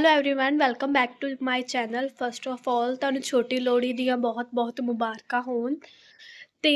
hello everyone welcome back to my channel first of all ਤੁਹਾਨੂੰ ਛੋਟੀ ਲੋਹੜੀ ਦੀਆਂ ਬਹੁਤ-ਬਹੁਤ ਮੁਬਾਰਕਾਂ ਹੋਣ ਤੇ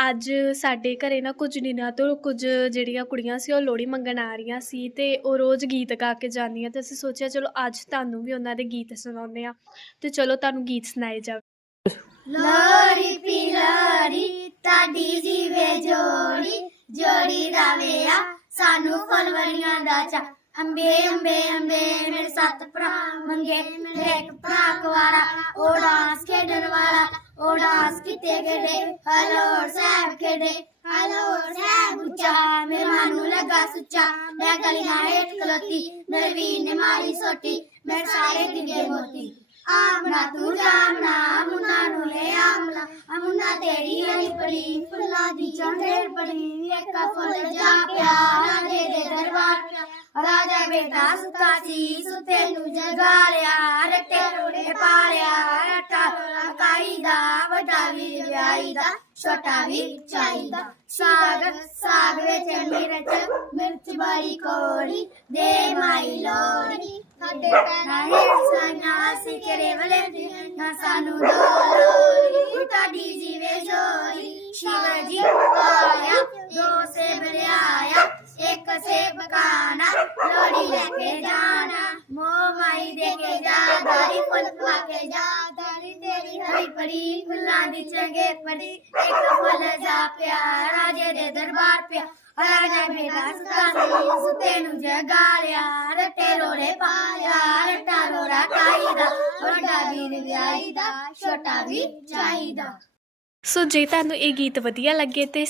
ਅੱਜ ਸਾਡੇ ਘਰੇ ਨਾ ਕੁਝ ਦਿਨਾਂ ਤੋਂ ਕੁਝ ਜਿਹੜੀਆਂ ਕੁੜੀਆਂ ਸੀ ਉਹ ਲੋਹੜੀ ਮੰਗਣ ਆ ਰਹੀਆਂ ਸੀ ਤੇ ਉਹ ਰੋਜ਼ ਗੀਤ ਗਾ ਕੇ ਜਾਂਦੀਆਂ ਤੇ ਅਸੀਂ ਸੋਚਿਆ ਚਲੋ ਅੱਜ ਤੁਹਾਨੂੰ ਵੀ ਉਹਨਾਂ ਦੇ ਗੀਤ ਸੁਣਾਉਂਦੇ ਆ ਤੇ ਚਲੋ ਤੁਹਾਨੂੰ ਗੀਤ ਸੁਣਾਏ ਜਾਵੇ ਲੋਰੀ ਪਿਲਾਰੀ ਤਾਡੀ ਜੀਵੇ ਜੋੜੀ ਜੋੜੀ ਰਾਵੇ ਆ ਸਾਨੂੰ ਫਲਵਰੀਆਂ ਦਾ ਚਾ ਅੰਬੇ ਅੰਬੇ ਅੰਬੇ, ਮੇਰੇ ਸੱਤ ਭਰਾ ਮੰਗੇ ਮੇਰੇ ਇੱਕ ਭਰਾ ਕੁਵਾਰਾ, ਉਹ ਡਾਂਸ ਖੇਡਣ ਵਾਲਾ, ਉਹ ਡਾਂਸ ਕਿਤੇ ਖੇਡੇ ਹਲੋ ਸਾਹਿਬ ਖੇਡੇ ਹਲੋ ਸਾਹਿਬ ਉੱਚਾ ਮੇਰੇ ਮਨ ਲੱਗਾ ਸੁੱਚਾ, ਮੈਂ ਗਲੀਆਂ ਹੇਠ ਖਲੋਤੀ ਮੇਰੇ ਨੇ ਮਾਰੀ ਸੋਟੀ, ਮੈਂ ਸਾਰੇ ਦਿਗੇ ਮੋਤੀ। ਆਮਨਾ, ਤੂੰ ਜਾਮਨਾ ਮੁੰਨਾ ਨੂੰ ਲੈ ਆਮਨਾ ਅਮੁੰਨਾ ਤੇਰੀ ਹਰੀ ਪੜੀ ਫੁੱਲਾਂ ਦੀ ਚੰਦੇਰ ਬੜੀ ਇੱਕ ਫੁੱਲ ਜਾ ਪਿਆ ਰਾਜੇ ਦੇ ਦਰਬਾਰ ਪਿਆ। ਰਾਜਾ ਬੇਟਾ ਸੁੱਤਾ ਸੀ ਸੁੱਤੇ ਨੂੰ ਜਗਾ ਲਿਆ ਰੱਟੇ ਰੋੜੇ ਪਾਲਿਆ ਰੱਟਾ ਕਾਈ ਦਾ ਵੱਡਾ ਵੀ ਵਿਆਹੀ ਦਾ ਛੋਟਾ ਵੀ ਚਾਹੀਦਾ ਸਾਗ ਸਾਗ ਵਿੱਚ ਮਿਰਚ ਮਿਰਚ ਬਾਰੀ ਕੋੜੀ ਦੇ ਮਾਈ ਲੋੜੀ ਸਾਡੇ ਪੈਰਾਂ ਹੇਠ ਸਾਈਆਂ ਅਸੀਂ ਕਿਹੜੇ ਵਲੇ ਨਾ ਸਾਨੂੰ ਦੋੜੀ ਤੁਹਾਡੀ ਜੀਵੇ ਜੋੜੀ ਸ਼ਿਵ ਜੀ ਆਇਆ ਦੋ ਸੇ ਬਲਿਆਇਆ ਇੱਕ ਸੇ ਬਕਾਨਾ ਲੋੜੀ ਲੈ ਕੇ ਜਾਣਾ ਮੋ ਮਾਈ ਦੇ ਕੇ ਜਾ ਦਾਰੀ ਫੁੱਲ ਪਾ ਕੇ ਜਾ ਦਾਰੀ ਤੇਰੀ ਹਰੀ ਪੜੀ ਫੁੱਲਾਂ ਦੀ ਚੰਗੇ ਪੜੀ ਇੱਕ ਫੁੱਲ ਜਾ ਪਿਆ, ਰਾਜੇ ਦੇ ਦਰਬਾਰ ਪਿਆ। ਰਾਜਾ ਮੇਰਾ ਸੁਤਾਨੀ ਸੁਤੇ ਨੂੰ ਜਗਾ ਰੱਟੇ ਰੋੜੇ ਪਾਇਆ, ਰੱਟਾ ਰੋੜਾ ਕਾਈਦਾ। ਵੱਡਾ ਵੀਰ ਵਿਆਹੀ ਦਾ ਛੋਟਾ ਵੀ ਚਾਹੀਦਾ। ਸੋ ਜੇ ਤੁਹਾਨੂੰ ਇਹ ਗੀਤ ਵਧੀਆ ਲੱਗੇ ਤੇ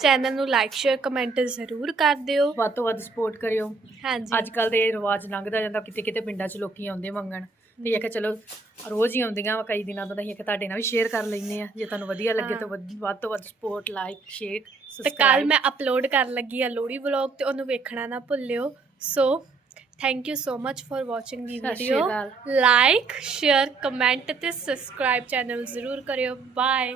ਚੈਨਲ ਨੂੰ ਲਾਈਕ ਸ਼ੇਅਰ ਕਮੈਂਟ ਜ਼ਰੂਰ ਕਰ ਦਿਓ। ਵੱਧ ਤੋਂ ਵੱਧ ਸਪੋਰਟ ਕਰਿਓ। ਹਾਂਜੀ। ਅੱਜ ਕੱਲ ਦੇ ਰਿਵਾਜ ਲੰਘਦਾ ਜਾਂਦਾ ਕਿਤੇ ਕਿਤੇ ਪਿੰਡਾਂ 'ਚ ਲੋਕੀ ਆਉਂਦੇ ਮੰਗਣ। ਤੇ ਇਹ ਕਿ ਚਲੋ ਰੋਜ਼ ਹੀ ਆਉਂਦੀਆਂ ਵਾ ਕਈ ਦਿਨਾਂ ਤੋਂ ਤਾਂ ਅਸੀਂ ਕਿ ਤੁਹਾਡੇ ਨਾਲ ਵੀ ਸ਼ੇਅਰ ਕਰ ਲੈਂਦੇ ਆ ਜੇ ਤੁਹਾਨੂੰ ਵਧੀਆ ਲੱਗੇ ਤਾਂ ਵੱਧ ਵੱਧ ਤੋਂ ਵੱਧ ਸਪੋਰਟ ਲਾਈਕ ਸ਼ੇਅਰ ਤੇ ਕੱਲ ਮੈਂ ਅਪਲੋਡ ਕਰਨ ਲੱਗੀ ਆ ਲੋਹੜੀ ਵਲੌਗ ਤੇ ਉਹਨੂੰ ਵੇਖਣਾ ਨਾ ਭੁੱਲਿਓ। So thank you so much for watching the video. Like share comment ਤੇ ਸਬਸਕ੍ਰਾਈਬ ਚੈਨਲ ਜ਼ਰੂਰ ਕਰਿਓ। ਬਾਏ